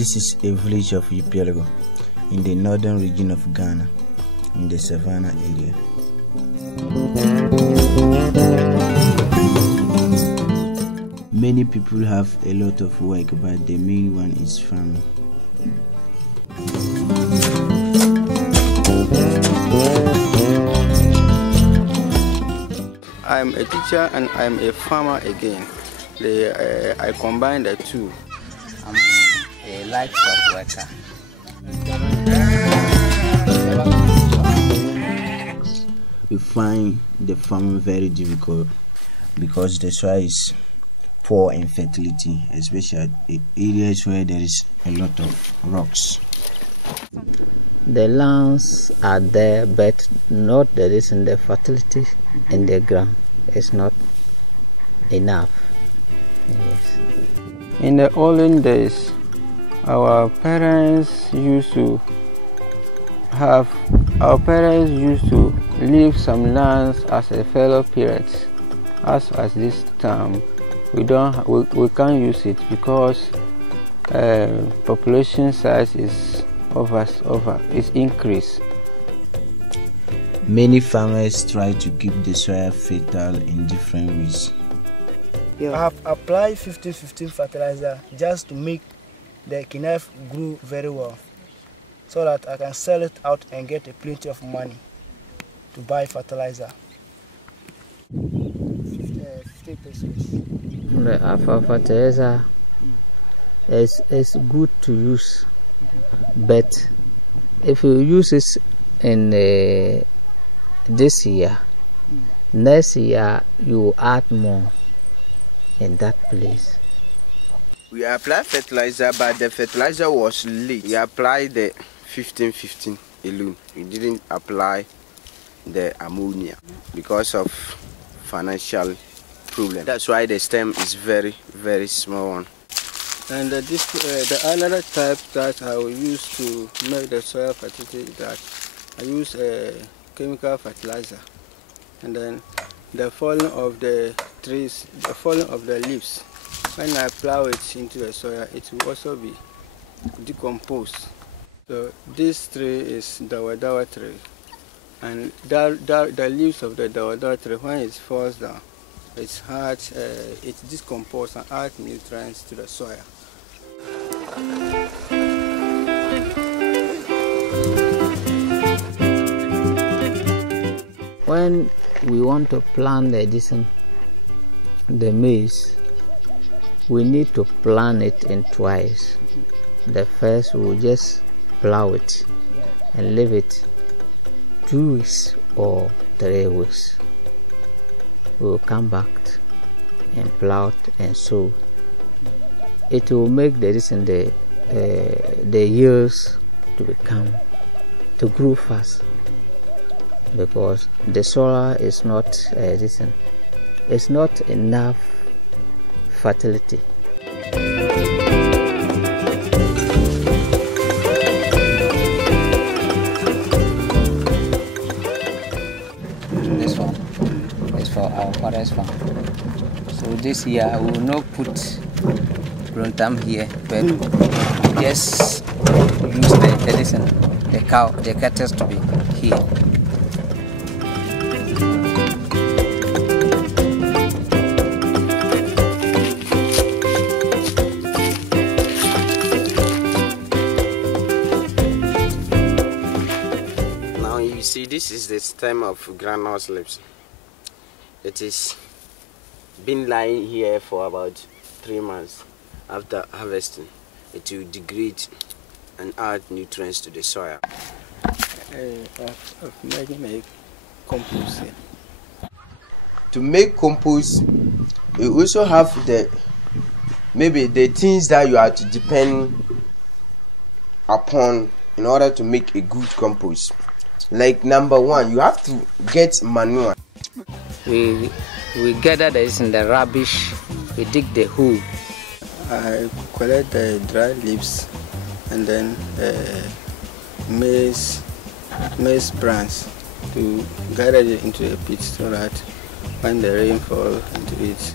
This is a village of Yipelgo in the northern region of Ghana, in the savannah area. Many people have a lot of work, but the main one is farming. I'm a teacher and I'm a farmer again. I combine the two. I'm a livestock worker. We find the farming very difficult because the soil is poor in fertility, especially in areas where there is a lot of rocks. The lands are there, but not there is in the fertility in the ground. It's not enough. Yes. In the olden days, our parents used to leave some lands as a fellow parents. As at this time, we can't use it because population size is increased. Many farmers try to keep the soil fertile in different ways. I have applied 15-15 fertilizer just to make the knife grow very well, so that I can sell it out and get a plenty of money to buy fertilizer. 50 pesos. The alpha fertilizer is good to use, but if you use it in this year, next year you will add more in that place. We applied fertilizer, but the fertilizer was late. We applied the 15-15 alone. We didn't apply the ammonia because of financial problem. That's why the stem is very, very small one. And the another type that I will use to make the soil fertility is that I use a chemical fertilizer, and then the falling of the trees, the falling of the leaves, when I plow it into the soil, it will also be decomposed. So this tree is dawa tree, and the leaves of the dawa tree, when it falls down, it's hard, it decomposes and adds nutrients to the soil. When we want to plant the maize, we need to plant it in twice. The first we will just plow it and leave it 2 weeks or 3 weeks. We will come back and plow it and sow. It will make the years to grow fast, because the soil is not it's not enough fertility. This one is for our father's farm. So this year we will not put Brontam here, but just use the cattle to be here. Now you see, this is the stem of groundnut leaves. It is been lying here for about 3 months. After harvesting, it will degrade and add nutrients to the soil. Of making a compost here. To make compost, you also have maybe the things that you have to depend upon in order to make a good compost. Like number 1, you have to get manure. We gather this in the rubbish. We dig the hole. I collect the dry leaves and then maize branch to gather it into a pit, so that when the rain falls into it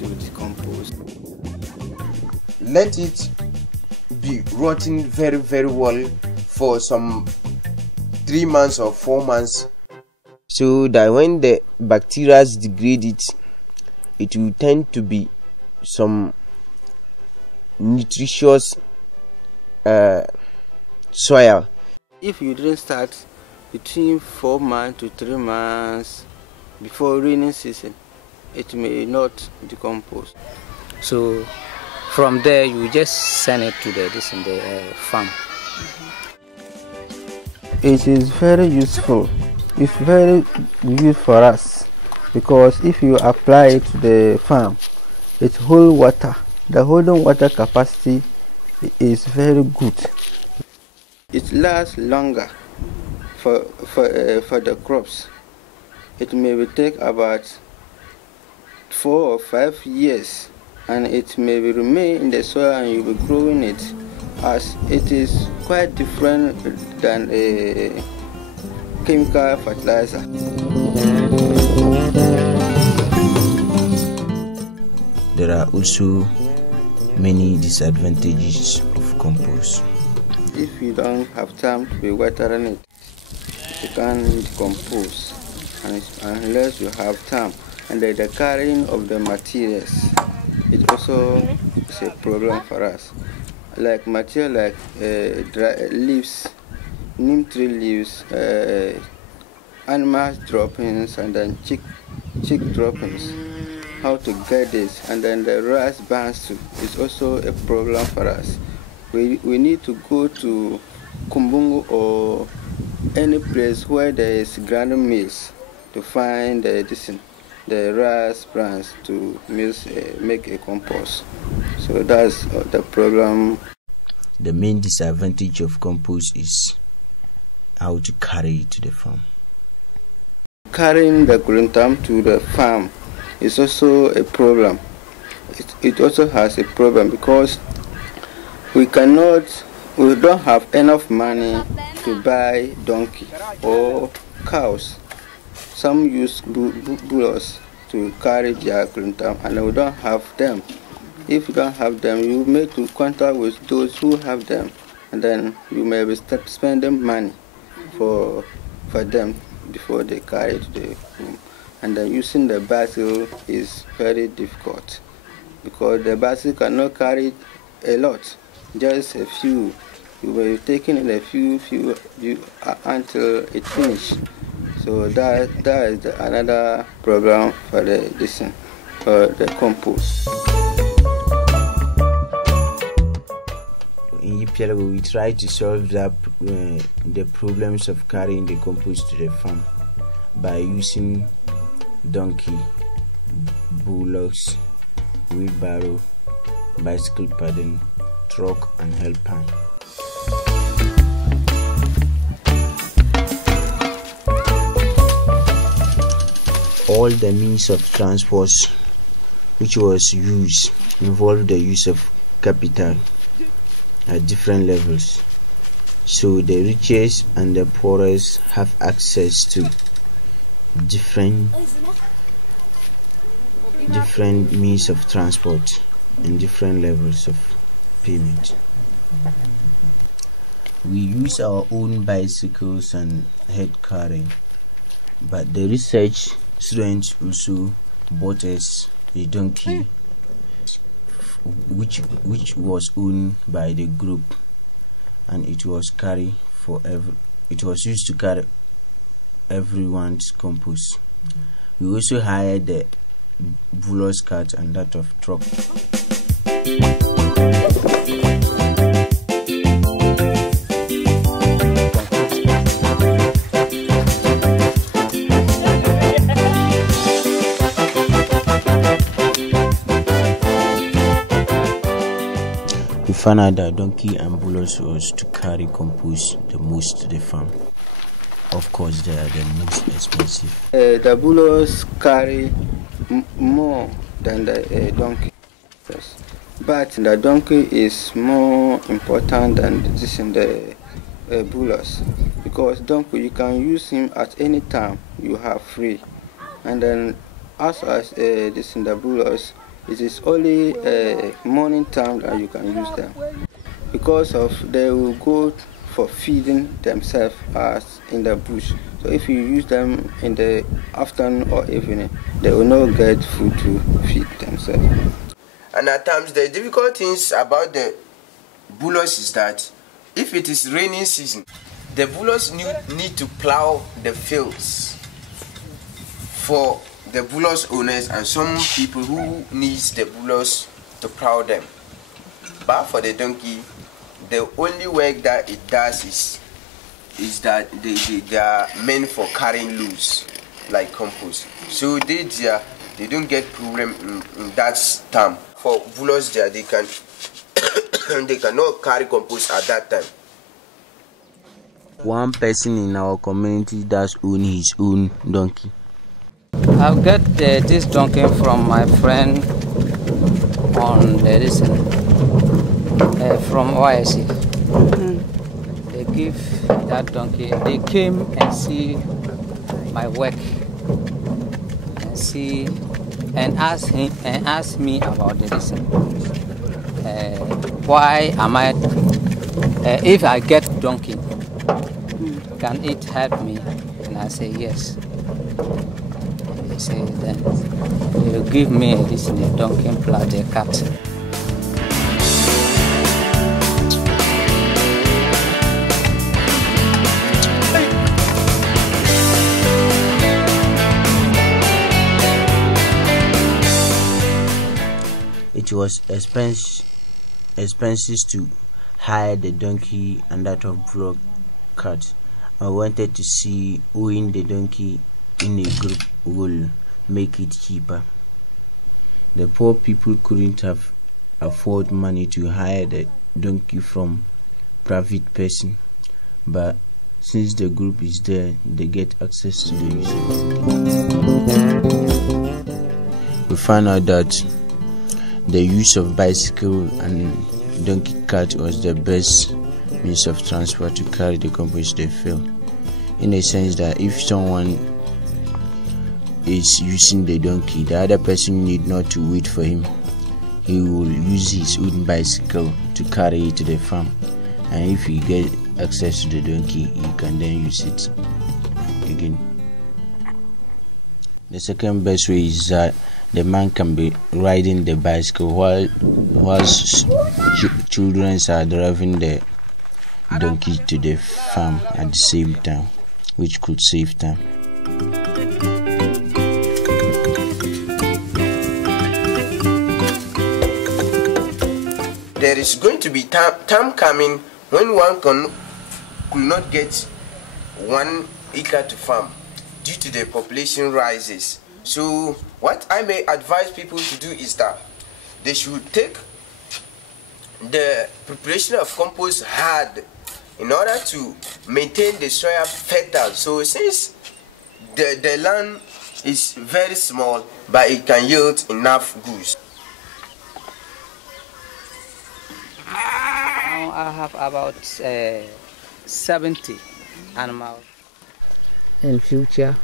will decompose. Let it be rotting very, very well for some 3 months or 4 months, so that when the bacteria degrade it, it will tend to be some nutritious soil. If you didn't start between 4 months to 3 months before rainy season, it may not decompose. So from there you just send it to the farm. It is very useful. It's very good for us because if you apply it to the farm, it holds water. The holding water capacity is very good. It lasts longer for the crops. It may take about 4 or 5 years, and it may remain in the soil and you'll be growing it, as it is quite different than a chemical fertilizer. There are also many disadvantages of compost. If you don't have time to be watering it, you can't decompose, unless you have time. And the carrying of the materials, it also is a problem for us. Like material like dry leaves, neem tree leaves, animal droppings, and then chick droppings. How to get this, and then the rice bands too is also a problem for us. We need to go to Kumbungu or any place where there is grinding mills to find the rice brands to make a compost. So that's the problem. The main disadvantage of compost is how to carry it to the farm. Carrying the gruntam to the farm is also a problem. It also has a problem because we don't have enough money to buy donkey or cows. Some use bullocks to carry their gruntam, and we don't have them. If you don't have them, you make to contact with those who have them, and then you may start spending money for them before they carry it to the home. And then using the bicycle is very difficult because the bicycle cannot carry a lot, just a few. You will be taking a few until it finishes. So that is another problem for the compost. In Yipyalago, we try to solve the problems of carrying the compost to the farm by using donkey, bullocks, wheelbarrow, bicycle padding, truck, and help-pan. All the means of transport which was used involved the use of capital at different levels, so the richest and the poorest have access to different means of transport and different levels of payment. We use our own bicycles and head carrying, but the research students also bought us a donkey which was owned by the group, and it was used to carry everyone's compost. We also hired the bullocks cart and that of truck. We found out that donkey and bullocks was to carry compost the most to the farm. Of course, they are the most expensive. The bullocks carry more than the donkey, yes. But the donkey is more important than the bullocks, because donkey you can use him at any time you have free, and then as the bullocks, it is only morning time that you can use them. because of they will go for feeding themselves as in the bush. So if you use them in the afternoon or evening, they will not get food to feed themselves. And at times the difficult things about the bullocks is that if it is raining season, the bullocks need to plow the fields for the bullocks owners and some people who needs the bullocks to plow them. But for the donkey, the only work that it does is that they are meant for carrying loads like compost. So they don't get problem in that time. For bullocks there, they can they cannot carry compost at that time. One person in our community does own his own donkey. I've got this donkey from my friend on the listen from OIC. They give that donkey. They came and see my work and asked me about the listen. Why am I? If I get donkey, can it help me? And I say yes. And they say then they will give me this donkey plus a cat. It was expenses to hire the donkey and that of broke cat. I wanted to see owning the donkey in a group will make it cheaper. The poor people couldn't afford money to hire the donkey from private person, but since the group is there, they get access to the use of it. We found out that the use of bicycle and donkey cart was the best means of transport to carry the compost they feel. In a sense that if someone is using the donkey, the other person need not to wait for him. He will use his own bicycle to carry it to the farm, and if he get access to the donkey, he can then use it again. The second best way is that the man can be riding the bicycle whilst children are driving the donkey to the farm at the same time, which could save time. There is going to be time coming when one could not get 1 acre to farm due to the population rises. So what I may advise people to do is that they should take the preparation of compost hard in order to maintain the soil fertile. So since the land is very small, but it can yield enough goods. Now I have about 70 animals. In future,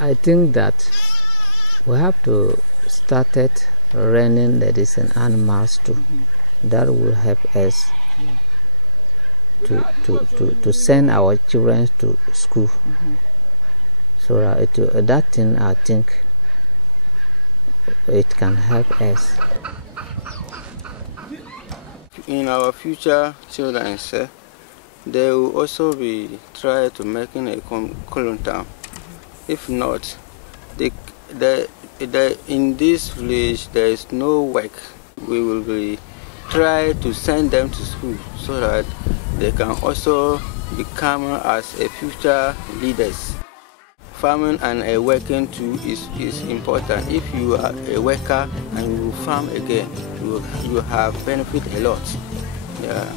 I think that we have to start running the decent animals too. That will help us to send our children to school. So that thing, I think it can help us. In our future children, sir, they will also be try to making a colon town. If not, in this village there is no work. We will be try to send them to school so that they can also become as a future leaders. Farming and a working too is important. If you are a worker and you farm again, you have benefit a lot. Yeah.